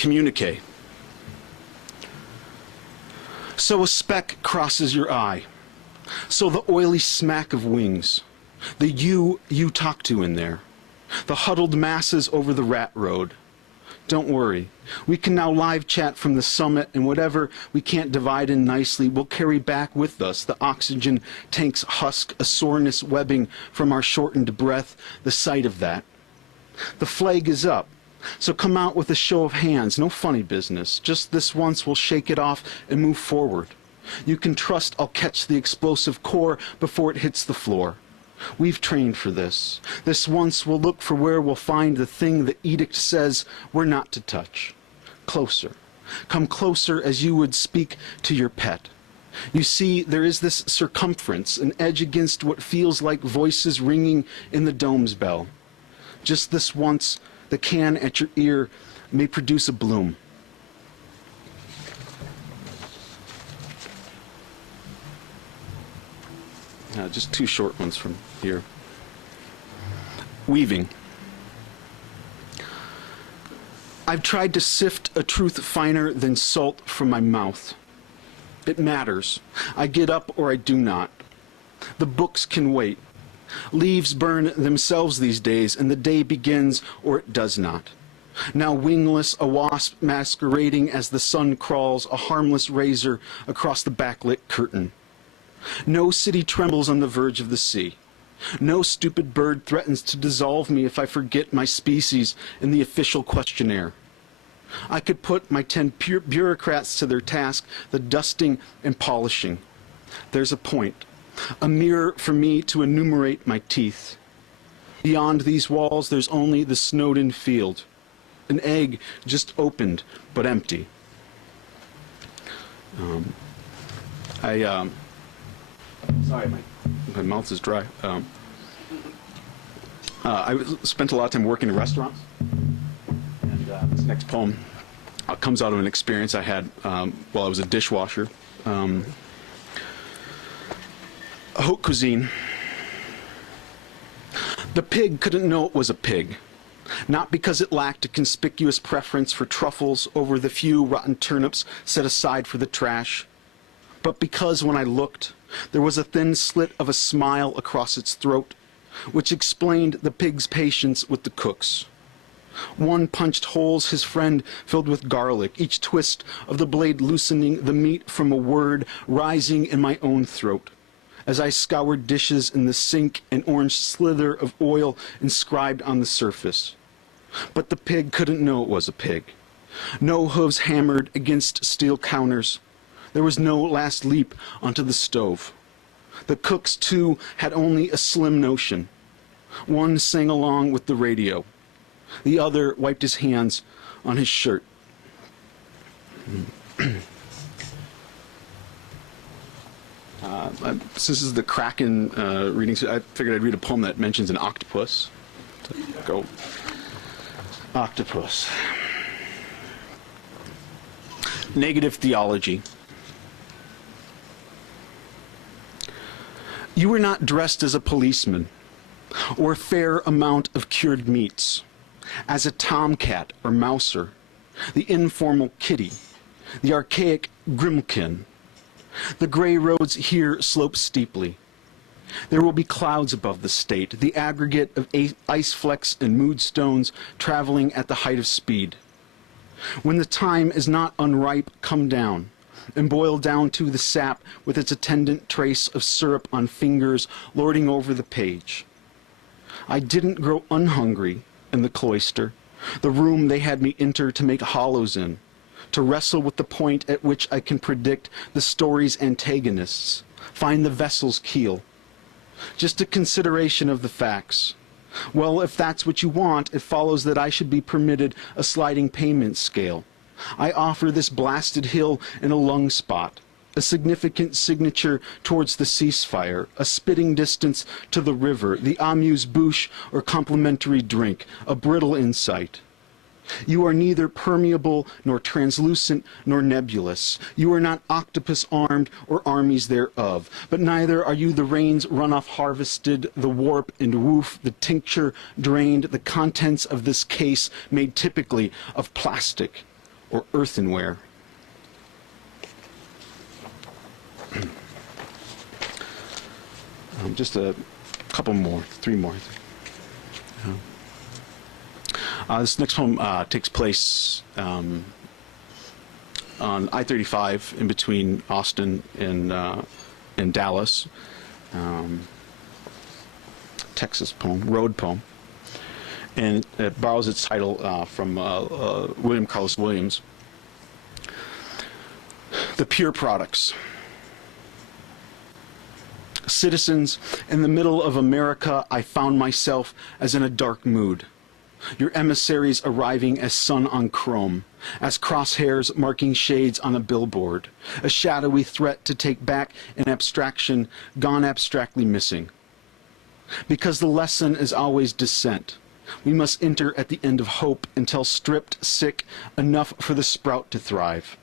Communique. So a speck crosses your eye. So the oily smack of wings. The you talk to in there. The huddled masses over the rat road. Don't worry. We can now live chat from the summit, and whatever we can't divide in nicely, we'll carry back with us the oxygen tank's husk, a soreness webbing from our shortened breath, the sight of that. The flag is up. So come out with a show of hands, no funny business. Just this once we'll shake it off and move forward. You can trust I'll catch the explosive core before it hits the floor. We've trained for this. This once we'll look for where we'll find the thing the edict says we're not to touch. Closer. Come closer as you would speak to your pet. You see, there is this circumference, an edge against what feels like voices ringing in the dome's bell. Just this once, the can at your ear may produce a bloom. Just two short ones from here. Weaving. I've tried to sift a truth finer than salt from my mouth. It matters. I get up or I do not. The books can wait. Leaves burn themselves these days, and the day begins or it does not. Now wingless, a wasp masquerading as the sun crawls, a harmless razor across the backlit curtain. No city trembles on the verge of the sea. No stupid bird threatens to dissolve me if I forget my species in the official questionnaire. I could put my 10 bureaucrats to their task, the dusting and polishing. There's a point. A mirror for me to enumerate my teeth. Beyond these walls, there's only the snowed-in field. An egg just opened, but empty. Sorry, my mouth is dry. I spent a lot of time working in restaurants. And this next poem comes out of an experience I had while I was a dishwasher. Haute cuisine. The pig couldn't know it was a pig, not because it lacked a conspicuous preference for truffles over the few rotten turnips set aside for the trash, but because when I looked, there was a thin slit of a smile across its throat, which explained the pig's patience with the cooks. One punched holes his friend filled with garlic, each twist of the blade loosening the meat from a word rising in my own throat, as I scoured dishes in the sink, an orange slither of oil inscribed on the surface. But the pig couldn't know it was a pig. No hooves hammered against steel counters. There was no last leap onto the stove. The cooks, too, had only a slim notion. One sang along with the radio. The other wiped his hands on his shirt. Since this is the Kraken Reading Series, I figured I'd read a poem that mentions an octopus. So go. Octopus. Negative theology. You were not dressed as a policeman, or a fair amount of cured meats, as a tomcat or mouser, the informal kitty, the archaic grimkin. The gray roads here slope steeply. There will be clouds above the state, the aggregate of ice flecks and mood stones traveling at the height of speed. When the time is not unripe, come down and boil down to the sap with its attendant trace of syrup on fingers lording over the page. I didn't grow unhungry in the cloister, the room they had me enter to make hollows in, to wrestle with the point at which I can predict the story's antagonists, find the vessel's keel. Just a consideration of the facts. Well, if that's what you want, it follows that I should be permitted a sliding payment scale. I offer this blasted hill in a lung spot, a significant signature towards the ceasefire, a spitting distance to the river, the amuse-bouche or complimentary drink, a brittle insight. You are neither permeable, nor translucent, nor nebulous. You are not octopus armed or armies thereof, but neither are you the rain's runoff harvested, the warp and woof, the tincture drained, the contents of this case made typically of plastic. or earthenware. Just a couple more, three more. This next poem takes place on I-35 in between Austin and Dallas. Texas poem, road poem. And it borrows its title from William Carlos Williams. The Pure Products. Citizens, in the middle of America, I found myself as in a dark mood. Your emissaries arriving as sun on chrome, as crosshairs marking shades on a billboard, a shadowy threat to take back an abstraction gone abstractly missing. Because the lesson is always descent, we must enter at the end of hope until stripped, sick, enough for the sprout to thrive.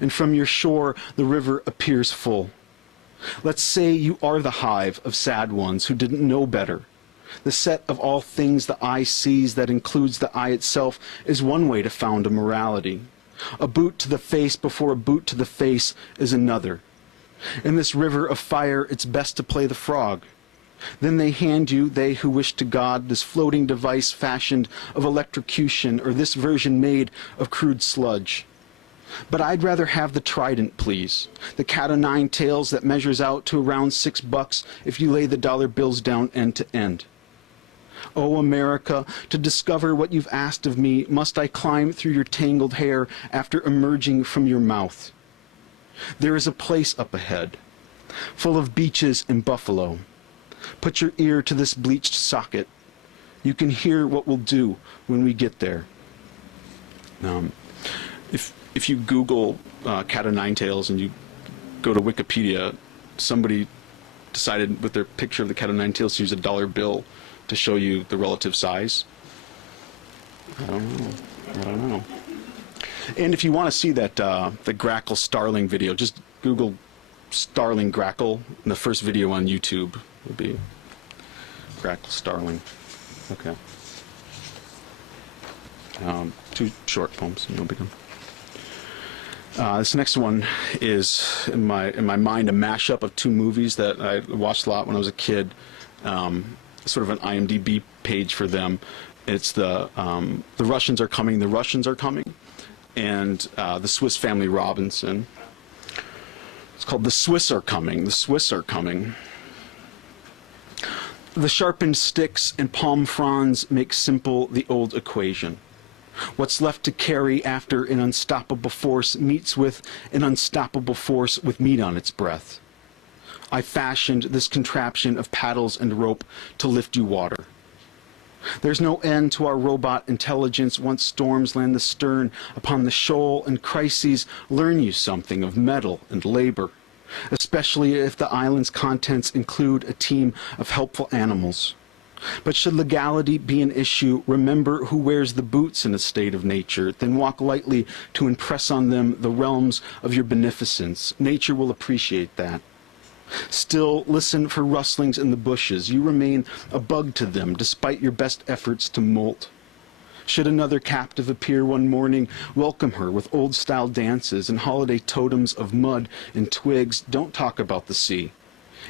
And from your shore the river appears full. Let's say you are the hive of sad ones who didn't know better. The set of all things the eye sees that includes the eye itself is one way to found a morality. A boot to the face before a boot to the face is another. In this river of fire, it's best to play the frog. Then they hand you, they who wish to God, this floating device fashioned of electrocution or this version made of crude sludge. But I'd rather have the trident, please. The cat o' nine tails that measures out to around $6 if you lay the dollar bills down end to end. Oh, America, to discover what you've asked of me, must I climb through your tangled hair after emerging from your mouth? There is a place up ahead, full of beaches and buffalo. Put your ear to this bleached socket. You can hear what we'll do when we get there. If you Google cat o' nine tails and you go to Wikipedia, somebody decided with their picture of the cat o' nine tails to use a dollar bill to show you the relative size. I don't know. And if you want to see that the Grackle Starling video, just Google Starling Grackle, and the first video on YouTube would be Grackle Starling. Okay. 2 short poems, and you'll be done. This next one is, in my mind, a mashup of 2 movies that I watched a lot when I was a kid. Sort of an IMDb page for them. It's the Russians Are Coming, The Russians Are Coming, and The Swiss Family Robinson. It's called The Swiss Are Coming, The Swiss Are Coming. The sharpened sticks and palm fronds make simple the old equation. What's left to carry after an unstoppable force meets with an unstoppable force with meat on its breath. I fashioned this contraption of paddles and rope to lift you water. There's no end to our robot intelligence once storms land the stern upon the shoal and crises learn you something of metal and labor, especially if the island's contents include a team of helpful animals. But should legality be an issue, remember who wears the boots in a state of nature, then walk lightly to impress on them the realms of your beneficence. Nature will appreciate that. Still, listen for rustlings in the bushes. You remain a bug to them, despite your best efforts to molt. Should another captive appear one morning, welcome her with old-style dances and holiday totems of mud and twigs. Don't talk about the sea,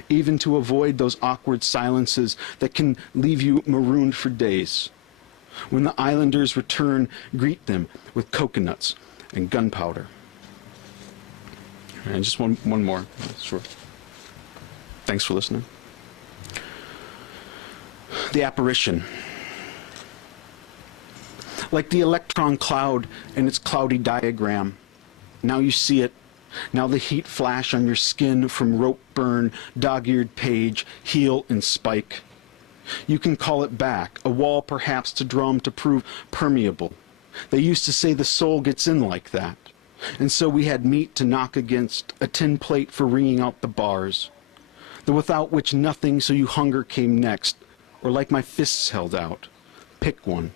even to avoid those awkward silences that can leave you marooned for days. When the islanders return, greet them with coconuts and gunpowder. And just one more. Sure. Thanks for listening. The apparition. Like the electron cloud and its cloudy diagram. Now you see it. Now the heat flash on your skin from rope burn, dog-eared page, heel and spike. You can call it back, a wall perhaps to drum to prove permeable. They used to say the soul gets in like that. And so we had meat to knock against, a tin plate for ringing out the bars. The without which nothing, so you hunger came next, or like my fists held out. Pick one.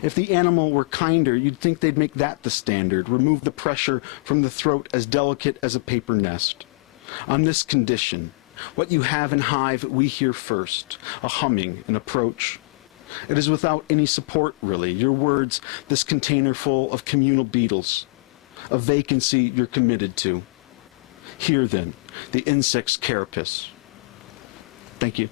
If the animal were kinder, you'd think they'd make that the standard, remove the pressure from the throat as delicate as a paper nest. On this condition, what you have in hive we hear first, a humming, an approach. It is without any support, really. Your words, this container full of communal beetles, a vacancy you're committed to. Here, then, the insect's carapace. Thank you.